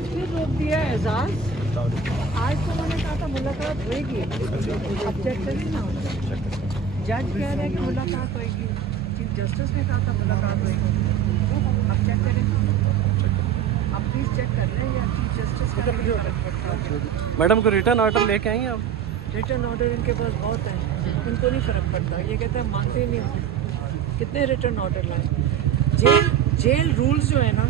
आज फिर रोक दिया एजाज। आज तो उन्होंने कहा था मुलाकात होएगी, अब चेक करें ना। जज कह रहे हैं कि मुलाकात होएगी, चीफ जस्टिस ने कहा था मुलाकात होएगी, अब चेक करें। अब प्लीज चेक कर रहे हैं या चीफ जस्टिस का भी फर्क पड़ता है। मैडम को रिटर्न ऑर्डर लेके आई हैं आप? रिटर्न ऑर्डर इनके पास बहुत है, इनको नहीं फर्क पड़ता। ये कहते हैं मानते ही नहीं। कितने रिटर्न ऑर्डर लाए? जेल रूल्स जो है ना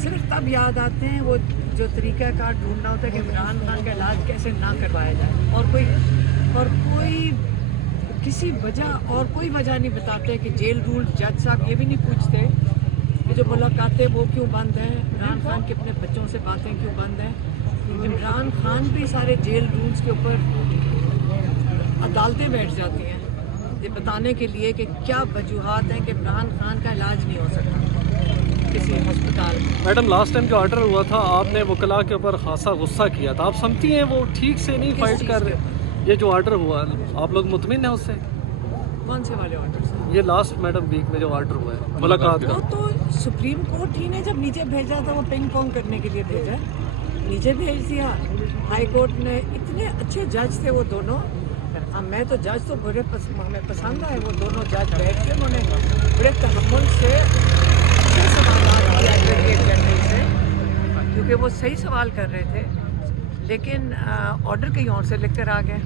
सिर्फ तब याद आते हैं वो जो तरीक़ाकार ढूंढना होता है कि इमरान खान का इलाज कैसे ना करवाया जाए, और कोई किसी वजह और कोई वजह नहीं बताते कि जेल रूल। जज साहब ये भी नहीं पूछते कि जो मुलाकातें वो क्यों बंद हैं, इमरान खान के अपने बच्चों से बातें क्यों बंद हैं। इमरान खान भी सारे जेल रूल्स के ऊपर अदालतें बैठ जाती हैं ये बताने के लिए कि क्या वजूहात हैं कि इमरान खान का इलाज नहीं हो सकता किसी अस्पताल में। मैडम लास्ट टाइम जो ऑर्डर हुआ था आपने वकला के ऊपर खासा गुस्सा किया था, आप समझती हैं वो ठीक से नहीं फाइट कर रहे? ये जो ऑर्डर हुआ आप लोग मुतमिन हैं उससे? कौन से वाले ऑर्डर? ये लास्ट मैडम वीक में जो ऑर्डर हुआ है मुलाकात का। वो तो सुप्रीम कोर्ट ही ने जब नीचे भेजा था, वो पिंग पोंग करने के लिए भेजा, नीचे भेज दिया। हाई कोर्ट ने इतने अच्छे जज थे वो दोनों। मैं तो जज तो हमें पसंद आए वो दोनों जज बैठ के उन्होंने बड़े तहम्मुल से अच्छे सवाल किया एडवोकेट जनरल से, क्योंकि वो सही सवाल कर रहे थे। लेकिन ऑर्डर कहीं और से लिख कर आ गए।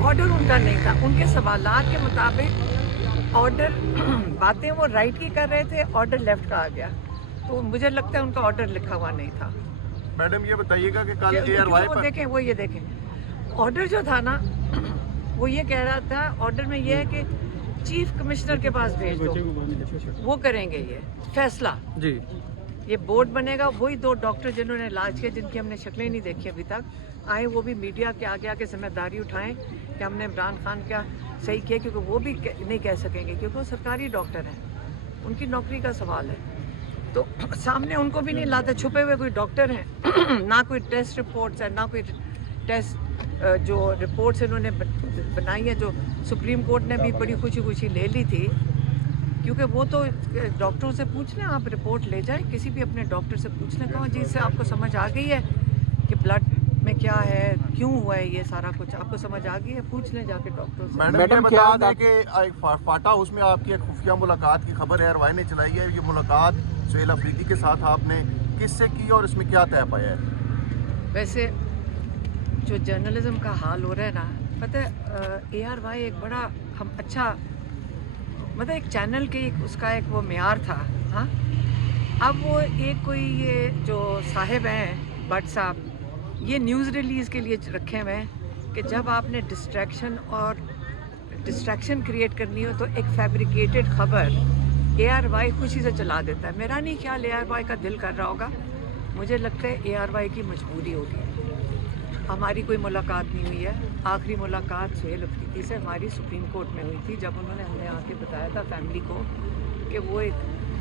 ऑर्डर उनका नहीं था, उनके सवालात के मुताबिक ऑर्डर बातें वो राइट की कर रहे थे, ऑर्डर लेफ्ट का आ गया। तो मुझे लगता है उनका ऑर्डर लिखा हुआ नहीं था। मैडम ये बताइएगा कि कल ARY पर देखें वो ये देखें ऑर्डर जो था ना वो ये कह रहा था, ऑर्डर में ये है कि चीफ कमिश्नर के पास भेज दो, वो करेंगे ये फैसला जी। ये बोर्ड बनेगा। वही 2 डॉक्टर जिन्होंने इलाज किया, जिनकी हमने शक्लें नहीं देखी अभी तक, आए वो भी मीडिया के आगे आके जिम्मेदारी उठाएं कि हमने इमरान खान का सही किया, क्योंकि वो भी नहीं कह सकेंगे क्योंकि वो सरकारी डॉक्टर हैं, उनकी नौकरी का सवाल है। तो सामने उनको भी नहीं लाते, छुपे हुए कोई डॉक्टर हैं ना कोई टेस्ट रिपोर्ट्स है, ना कोई टेस्ट जो रिपोर्ट्स इन्होंने बनाई है, जो सुप्रीम कोर्ट ने भी बड़ी खुशी खुशी ले ली थी, क्योंकि वो तो डॉक्टरों से पूछ लें, आप रिपोर्ट ले जाएं, किसी भी अपने डॉक्टर से पूछ लें, कहो जी इससे आपको समझ आ गई है कि ब्लड में क्या है, क्यों हुआ है, ये सारा कुछ आपको समझ आ गई है, पूछ लें जाके डॉक्टर से। मैडम बता दें कि फाटा हाउस में आपकी एक खुफिया मुलाकात की खबर ARY ने चलाई है। ये मुलाकात सुहेल अफरीदी के साथ आपने किससे की और इसमें क्या तय पाया है? वैसे जो जर्नलिज्म का हाल हो रहा है ना, पता है ARY एक बड़ा अच्छा मतलब एक चैनल के उसका एक वो मेयार था। हाँ, अब वो एक कोई ये जो साहिब हैं भट्ट साहब, ये न्यूज़ रिलीज़ के लिए रखे हुए हैं कि जब आपने डिस्ट्रैक्शन क्रिएट करनी हो तो एक फैब्रिकेटेड खबर ARY खुशी से चला देता है। मेरा नहीं ख्याल ARY का दिल कर रहा होगा, मुझे लगता है ARY की मजबूरी होगी। हमारी कोई मुलाकात नहीं हुई है। आखिरी मुलाकात सुहेल अफरीदी से हमारी सुप्रीम कोर्ट में हुई थी, जब उन्होंने हमें आके बताया था फैमिली को कि वो एक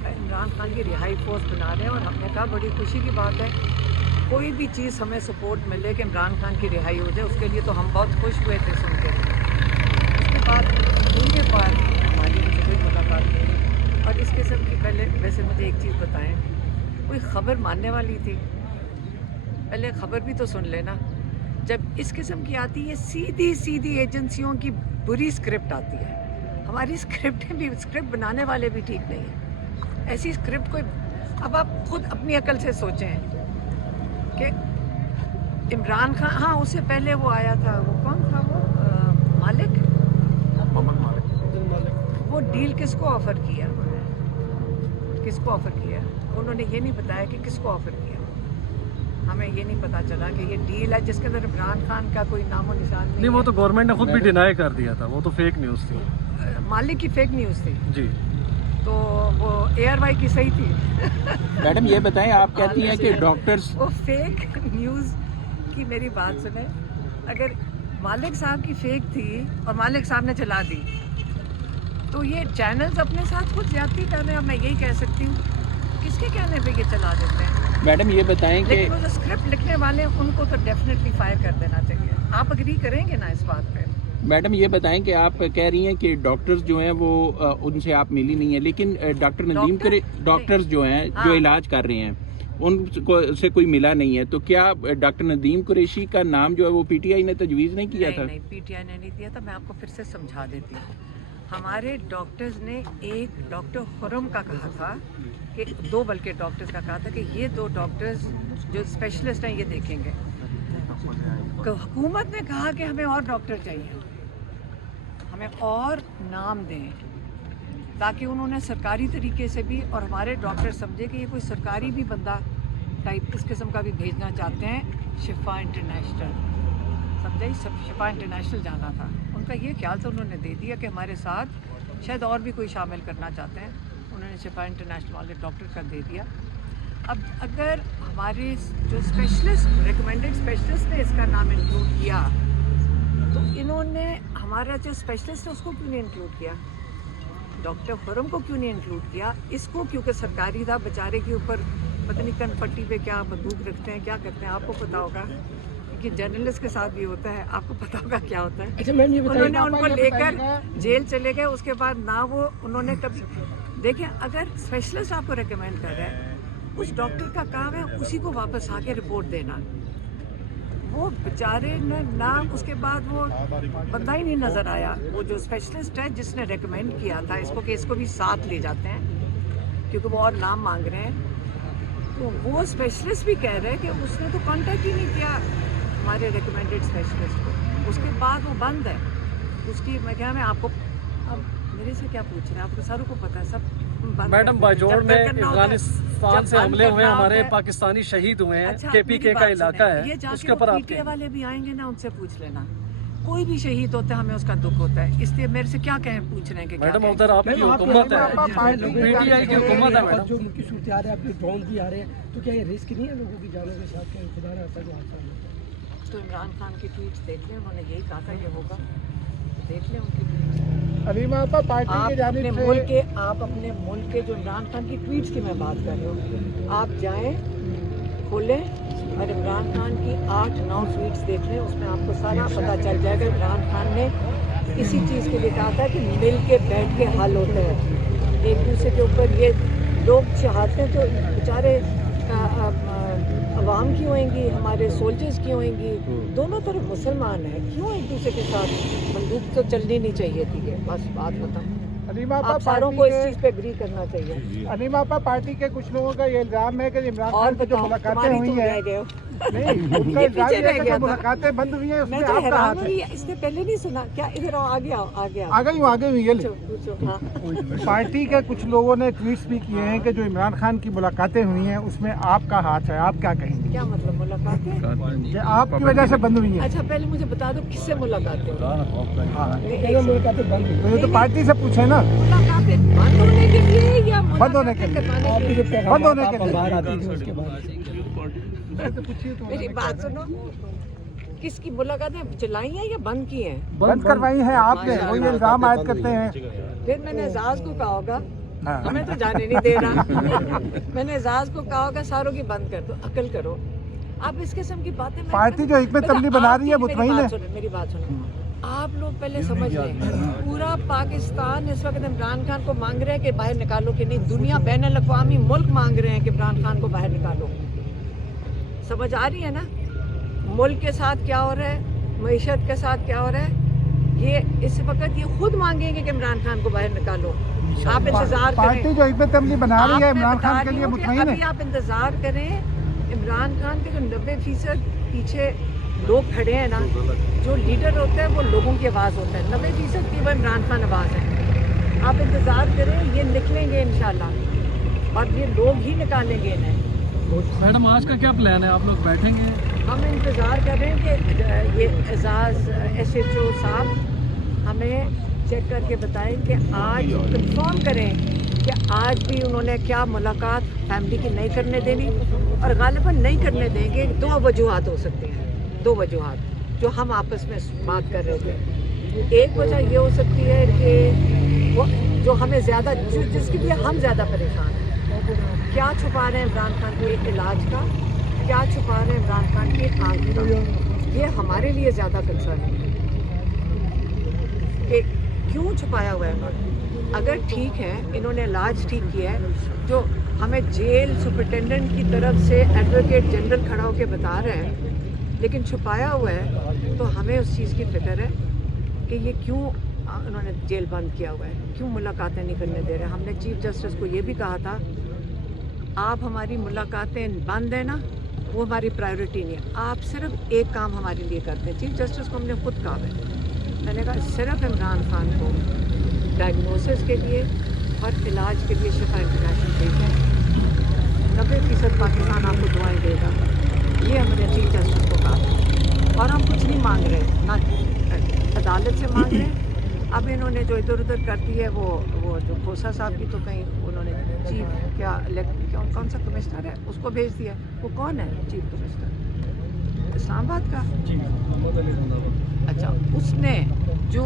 इमरान खान की रिहाई फोर्स बना रहे हैं, और हमने कहा बड़ी खुशी की बात है, कोई भी चीज़ हमें सपोर्ट मिले कि इमरान खान की रिहाई हो जाए, उसके लिए तो हम बहुत खुश हुए थे सुन के। उसके बाद उनके बाद हमारी उनसे कोई मुलाकात नहीं हुई। और इस किस्म की पहले वैसे मुझे एक चीज़ बताएं, कोई ख़बर मानने वाली थी, पहले ख़बर भी तो सुन लेना। जब इस किस्म की आती है सीधी एजेंसियों की बुरी स्क्रिप्ट आती है, हमारी स्क्रिप्टें भी, स्क्रिप्ट बनाने वाले भी ठीक नहीं है। ऐसी स्क्रिप्ट कोई, अब आप खुद अपनी अकल से सोचें कि इमरान खान, हाँ उससे पहले वो आया था, वो कौन था वो मालिक, वो डील किसको ऑफ़र किया, किसको ऑफ़र किया, उन्होंने ये नहीं बताया कि किसको ऑफ़र किया। हमें ये नहीं पता चला कि ये डील है जिसके अंदर इमरान खान का कोई नामो निशान नहीं। वो तो गवर्नमेंट ने खुद भी डिनाई कर दिया था, वो तो फेक न्यूज़ थी। मालिक की फेक न्यूज़ थी जी, तो वो ARY की सही थी। मैडम ये बताएं, आप कहती हैं कि डॉक्टर्स वो फेक न्यूज़ की मेरी बात सुने, अगर मालिक साहब की फेक थी और मालिक साहब ने चला दी, तो ये चैनल्स अपने साथ खुद ज्यादती कर रहे हैं। मैं यही कह सकती हूँ, किसके कहने पे ये चला देते हैं। मैडम ये बताएं कि लेकिन वो जो स्क्रिप्ट लिखने वाले हैं उनको तो डेफिनेटली फायर कर देना चाहिए। आप अग्री करेंगे ना इस बात पे? मैडम ये बताएं कि आप कह रही हैं कि डॉक्टर्स जो हैं वो उनसे आप मिली नहीं है, लेकिन डॉक्टर नदीम करे डॉक्टर्स जो हैं जो इलाज कर रहे हैं उनको से कोई मिला नहीं है, तो क्या डॉक्टर नदीम कुरैशी का नाम जो है वो पीटीआई ने तजवीज़ नहीं किया था? नहीं, पीटीआई ने नहीं दिया था। मैं आपको फिर से समझा देती हूँ। हमारे डॉक्टर्स ने एक डॉक्टर खुरम का कहा था कि 2 बल्कि डॉक्टर्स का कहा था कि ये 2 डॉक्टर्स जो स्पेशलिस्ट हैं ये देखेंगे। तो हुकूमत ने कहा कि हमें और डॉक्टर चाहिए, हमें और नाम दें, ताकि उन्होंने सरकारी तरीके से भी और हमारे डॉक्टर समझे कि ये कोई सरकारी भी बंदा टाइप इस किस्म का भी भेजना चाहते हैं। शिफा इंटरनेशनल समझे, शिफा इंटरनेशनल जाना था उनका, ये ख्याल था, उन्होंने दे दिया कि हमारे साथ शायद और भी कोई शामिल करना चाहते हैं, उन्होंने शिफा इंटरनेशनल वाले डॉक्टर का दे दिया। अब अगर हमारे जो स्पेशलिस्ट रिकमेंडेड स्पेशलिस्ट ने इसका नाम इंक्लूड किया, तो इन्होंने हमारा जो स्पेशलिस्ट है उसको क्यों नहीं इंक्लूड किया? डॉक्टर खुरम को क्यों नहीं इंक्लूड किया? इसको क्योंकि सरकारी था, बेचारे के ऊपर पता नहीं कनपट्टी पे क्या बंदूक रखते हैं, क्या करते हैं, आपको पता होगा, क्योंकि जर्नलिस्ट के साथ भी होता है, आपको पता होगा क्या होता है। अच्छा मैम, ये उन्होंने उनको लेकर जेल चले गए, उसके बाद ना वो उन्होंने कभी देखिए, अगर स्पेशलिस्ट आपको रिकमेंड कर रहे हैं, उस डॉक्टर का काम है उसी को वापस आके रिपोर्ट देना। वो बेचारे ने ना उसके बाद वो बंदा ही नहीं नज़र आया, वो जो स्पेशलिस्ट है जिसने रेकमेंड किया था इसको कि इसको भी साथ ले जाते हैं क्योंकि वो और नाम मांग रहे हैं, तो वो स्पेशलिस्ट भी कह रहे हैं कि उसने तो कांटेक्ट ही नहीं किया हमारे रिकमेंडेड स्पेशलिस्ट को, उसके बाद वो बंद है उसकी। मैं क्या, मैं आपको अब मेरे से क्या पूछ रहे हैं, आपको सारों को पता है सब बंद। मैडम, बाजौर में अफगानिस्तान से हमले हुए, हमारे पाकिस्तानी शहीद हुए हैं, अच्छा, केपीके का इलाका है, ये उसके ऊपर आप पीटीआई वाले भी आएंगे ना, उनसे पूछ लेना, कोई भी शहीद होता है हमें उसका दुख होता है, इसलिए मेरे से क्या कहें, पूछ रहे हैं कि मैडम उधर आपकी हुकूमत है, पीटीआई की हुकूमत है मैडम, जो उनकी सूरत आ रही है, आपके ड्रोन भी आ रहे हैं, तो क्या ये रिस्क नहीं है लोगों की जानों के साथ? क्या खुदा ना ऐसा जो हादसा हो? तो इमरान खान की ट्वीट्स देख लें, उन्होंने यही कहा था ये होगा, देख लें उनकी ट्वीट्स। अलीमा आपा पार्टी आप की जानिब से अपने मुल्क के जो इमरान खान की ट्वीट्स की मैं बात कर रही हूँ, आप जाएं खोलें और इमरान खान की 8-9 ट्वीट्स देख लें, उसमें आपको सारा पता चल जाएगा। इमरान खान ने इसी चीज़ के लिए कहा था कि मिल के बैठ के हल होते हैं, एक दूसरे के ऊपर ये लोग चाहते हैं तो बेचारे अवाम की होएंगी, हमारे सोल्जर्स की होएंगी, दोनों तरफ मुसलमान हैं, क्यों एक दूसरे के साथ बंदूक तो चलनी नहीं चाहिए थी, ये बस बात बताऊँ। अलीमा आप सारों को इस चीज़ पे एग्री करना चाहिए। अलीमा आपा पार्टी के कुछ लोगों का ये इल्जाम है कि इमरान और खान की जो बताओ, मुलाकातें तुम्हारी हुई तुम हैं, रह गए हो। नहीं उनका ये इल्जाम पीछे है रह कि गया जो था। मुलाकातें बंद हुई हैं मैं उसमें तो आपका हैरान हाथ हुई, है। इससे पहले नहीं सुना क्या? इधर आओ, आगे आओ, आगे आओ, आ गई हुई है। पूछो पूछो। हाँ, पार्टी के कुछ लोगों ने ट्वीट्स भी किए हैं कि जो इमरान खान की मुलाकातें हुई हैं उसमें आपका हाथ है, आप क्या कहेंगे? क्या मतलब मुलाकातें? कि आपकी वजह से बंद हुई हैं। अच्छा पहले मुझे बता दो किससे मुलाकातें हुई? मुलाकातें बंद हुई, तो ये तो पार्टी से पूछे ना, मुलाकातें बंद होने के लिए या बंद होने के लिए, करवाने के लिए? बंद होने के लिए। बाहर आती थी उसके बाद। मेरी बात सुनो, किसकी मुलाकातें चलाई हैं या बंद की हैं? बंद करवाई है आपने, वही इल्जाम आयद करते हैं। फिर मैंने एजाज को कहा होगा, हाँ। हमें तो जाने नहीं दे रहा। मैंने एजाज को कहा होगा सारों की बंद कर दो, अकल करो। आप इस किस्म की बातें पार्टी जो हिकमत अमली बना रही है मुतमईन है। मेरी बात सुनो, आप लोग पहले समझ लें, पूरा पाकिस्तान इस वक्त इमरान खान को मांग रहे हैं कि बाहर निकालो, कि नहीं दुनिया बैनुल-अक़वामी मुल्क मांग रहे हैं कि इमरान खान को बाहर निकालो। समझ आ रही है ना? मुल्क के साथ क्या हो रहा है, मईशत के साथ क्या हो रहा है, ये इस वक्त ये खुद मांगेंगे कि इमरान खान को बाहर निकालो। आप इंतजार पार्टी करें, जो हिकमत अमली बना रही है आप मैं इमरान बता खान के रही लिए हूँ कि मुतमईन अभी है। आप इंतजार करें। इमरान खान के जो 90% पीछे लोग खड़े हैं ना, जो लीडर होते हैं वो लोगों की आवाज़ होता है, 90% की वो इमरान खान आवाज़ है। आप इंतज़ार करें, ये निकलेंगे इंशाल्लाह और ये लोग ही निकालेंगे इन्हें। मैडम आज का क्या प्लान है, आप लोग बैठेंगे? हम इंतज़ार कर रहे हैं कि ये एजाज SHO साहब हमें चेक करके बताएं कि आज कंफर्म करें कि आज भी उन्होंने क्या मुलाकात फैमिली की नहीं करने देनी, और गालिबन नहीं करने देंगे। 2 वजूहात हो सकती हैं, 2 वजूहात जो हम आपस में बात कर रहे थे। एक वजह ये हो सकती है कि वो जो हमें ज़्यादा जिसके लिए हम ज़्यादा परेशान हैं, क्या छुपा रहे हैं इमरान खान के इलाज का, क्या छुपा रहे हैं इमरान खान की आंख का, ये हमारे लिए ज़्यादा कंसर्न है कि क्यों छुपाया हुआ है उन्होंने। अगर ठीक है, इन्होंने इलाज ठीक किया है, जो हमें जेल सुपरिटेंडेंट की तरफ से एडवोकेट जनरल खड़ा होकर बता रहे हैं, लेकिन छुपाया हुआ है, तो हमें उस चीज़ की फिक्र है कि ये क्यों उन्होंने जेल बंद किया हुआ है, क्यों मुलाकातें नहीं करने दे रहे। हमने चीफ जस्टिस को ये भी कहा था, आप हमारी मुलाकातें बंद है ना, वो हमारी प्रायोरिटी नहीं है, आप सिर्फ एक काम हमारे लिए करते हैं। चीफ जस्टिस को हमने खुद कहा है, मैंने कहा सिर्फ इमरान खान को डायग्नोसिस के लिए और इलाज के लिए शिफा इंटरनेशनल भेजें, 90% पाकिस्तान आपको दुआएं देगा, ये हमने चीफ जस्टिस को कहा। और हम कुछ नहीं मांग रहे, ना अदालत से मांग रहे हैं। अब इन्होंने जो इधर उधर कर दी है, वो जो खोसा साहब की तो कहीं उन्होंने चीफ कौन सा कमिश्नर है उसको भेज दिया। वो कौन है चीफ कमिश्नर? इस्लामाबाद का। अच्छा, उसने जो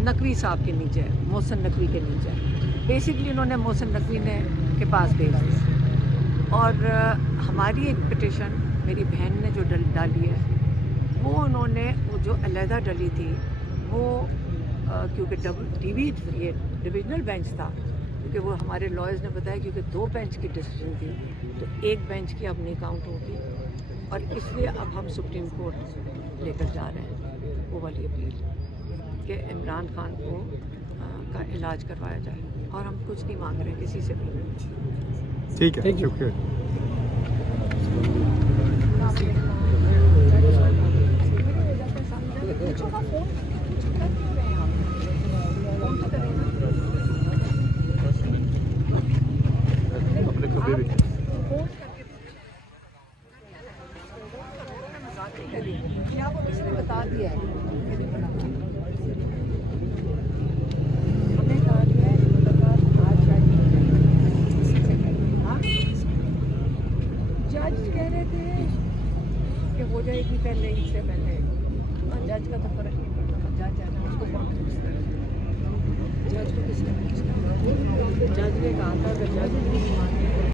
नकवी साहब के नीचे है, मोहसिन नकवी के नीचे है, बेसिकली उन्होंने मोहसिन नकवी ने के पास भेज दिया। और हमारी एक पिटिशन मेरी बहन ने जो डाली है, वो उन्होंने वो जो अलहदा डली थी, वो क्योंकि ये डिविजनल बेंच था, क्योंकि वो हमारे लॉयर्स ने बताया क्योंकि 2 बेंच की डिसीजन थी, तो 1 बेंच की अब नहीं काउंट होगी, और इसलिए अब हम सुप्रीम कोर्ट लेकर जा रहे हैं वो वाली अपील कि इमरान खान को का इलाज करवाया जाए। और हम कुछ नहीं मांग रहे किसी से भी। ठीक है, शुक्रिया। अपने खबे भी क्या वो किसी ने बता दिया है? हमें कहा गया है कि मुलाकात आज हाँ? जज कह रहे थे कि हो जाएगी पहले, इससे पहले। और जज का तो फर्क नहीं पड़ता, जज है ना, उसको कौन पूछता है? जज को किसने पूछना? जज ने कहा था अगर जज नहीं माने